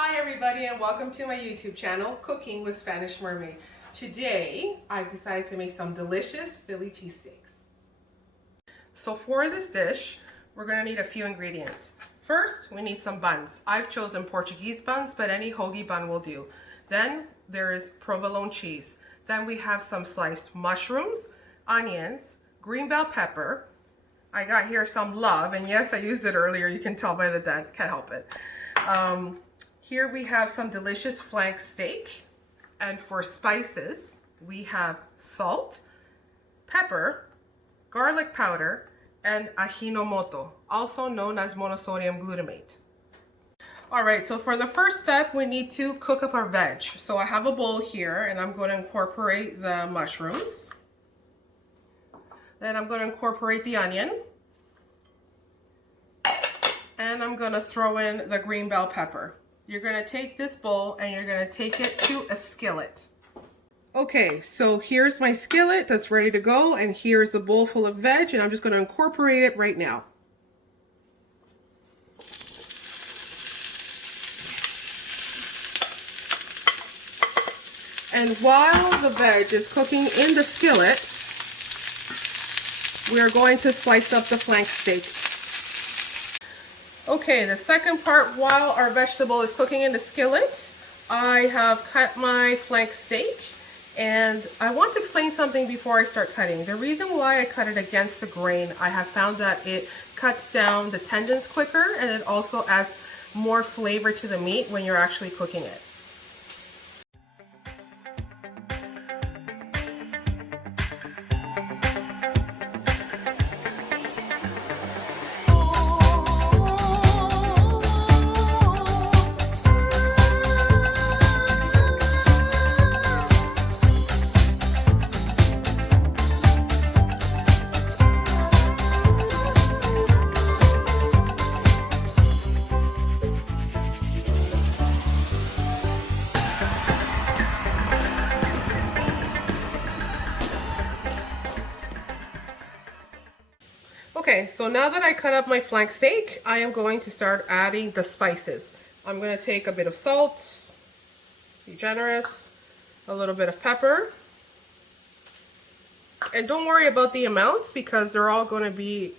Hi everybody and welcome to my YouTube channel, Cooking with Spanish Mermaid. Today, I've decided to make some delicious Philly cheesesteaks. So for this dish, we're going to need a few ingredients. First, we need some buns. I've chosen Portuguese buns, but any hoagie bun will do. Then there is provolone cheese. Then we have some sliced mushrooms, onions, green bell pepper. I got here some love, and yes, I used it earlier. You can tell by the dent, can't help it. Here we have some delicious flank steak, and for spices we have salt, pepper, garlic powder, and ajinomoto, also known as monosodium glutamate. Alright, so for the first step we need to cook up our veg. So I have a bowl here and I'm going to incorporate the mushrooms. Then I'm going to incorporate the onion. And I'm going to throw in the green bell pepper. You're going to take this bowl and you're going to take it to a skillet. Okay, so here's my skillet that's ready to go, and here's a bowl full of veg, and I'm just going to incorporate it right now. And while the veg is cooking in the skillet, we are going to slice up the flank steak. Okay, the second part, while our vegetable is cooking in the skillet, I have cut my flank steak, and I want to explain something before I start cutting. The reason why I cut it against the grain, I have found that it cuts down the tendons quicker, and it also adds more flavor to the meat when you're actually cooking it. Okay, so now that I cut up my flank steak, I am going to start adding the spices. I'm going to take a bit of salt, be generous, a little bit of pepper. And don't worry about the amounts because they're all going to be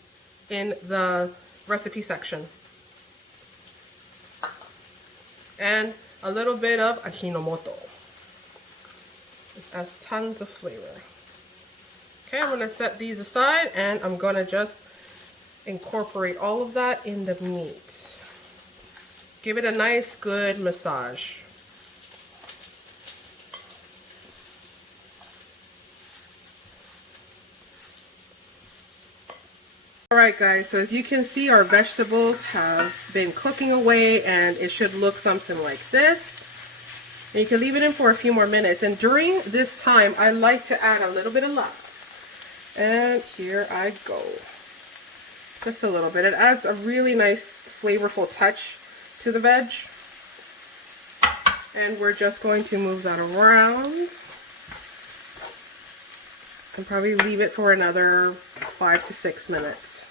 in the recipe section. And a little bit of ajinomoto. This adds tons of flavor. Okay, I'm going to set these aside and I'm going to just incorporate all of that in the meat. Give it a nice good massage. Alright guys, so as you can see, our vegetables have been cooking away and it should look something like this. And you can leave it in for a few more minutes, and during this time I like to add a little bit of love. And here I go. Just a little bit. It adds a really nice flavorful touch to the veg. And we're just going to move that around and probably leave it for another 5 to 6 minutes.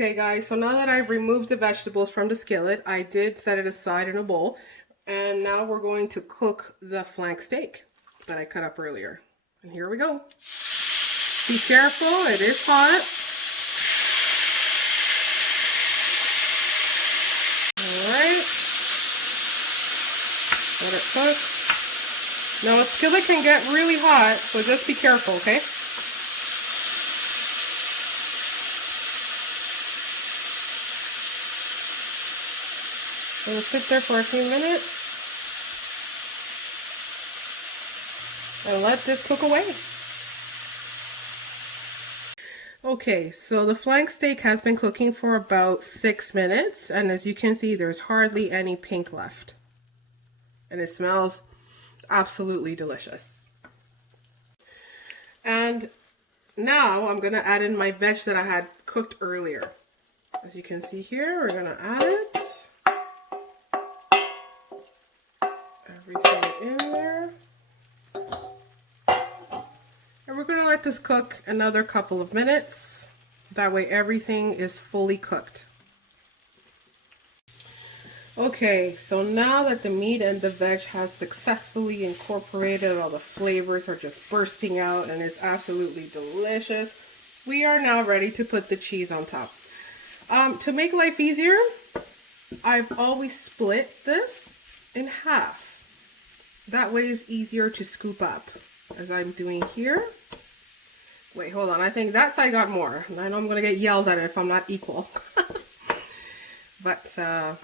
Okay guys, so now that I've removed the vegetables from the skillet, I did set it aside in a bowl. And now we're going to cook the flank steak that I cut up earlier. And here we go. Be careful, it is hot. Alright. Let it cook. Now a skillet can get really hot, so just be careful, okay? So it'll sit there for a few minutes. And let this cook away. Okay, so the flank steak has been cooking for about 6 minutes, and as you can see, there's hardly any pink left. And it smells absolutely delicious. And now I'm going to add in my veg that I had cooked earlier. As you can see here, we're going to add it. Everything in there. And we're going to let this cook another couple of minutes. That way everything is fully cooked. Okay, so now that the meat and the veg has successfully incorporated, all the flavors are just bursting out and it's absolutely delicious, we are now ready to put the cheese on top. To make life easier, I've always split this in half. That way it's easier to scoop up, as I'm doing here. Wait, hold on, I think that side got more. And I know I'm gonna get yelled at if I'm not equal. But, and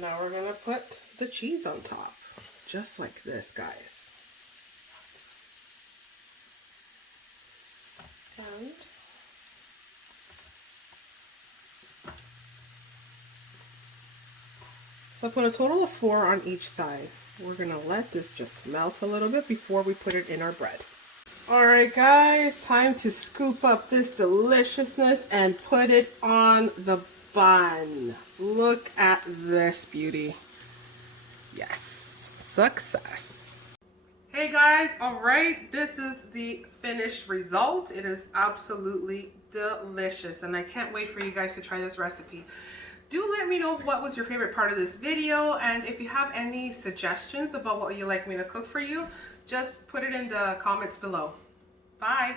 now we're gonna put the cheese on top, just like this, guys. And so I put a total of 4 on each side. We're gonna let this just melt a little bit before we put it in our bread. All right, guys, time to scoop up this deliciousness and put it on the bun. Look at this beauty. Yes, success. Hey guys, all right, this is the finished result. It is absolutely delicious and I can't wait for you guys to try this recipe. Do let me know what was your favorite part of this video, and if you have any suggestions about what you'd like me to cook for you, just put it in the comments below. Bye.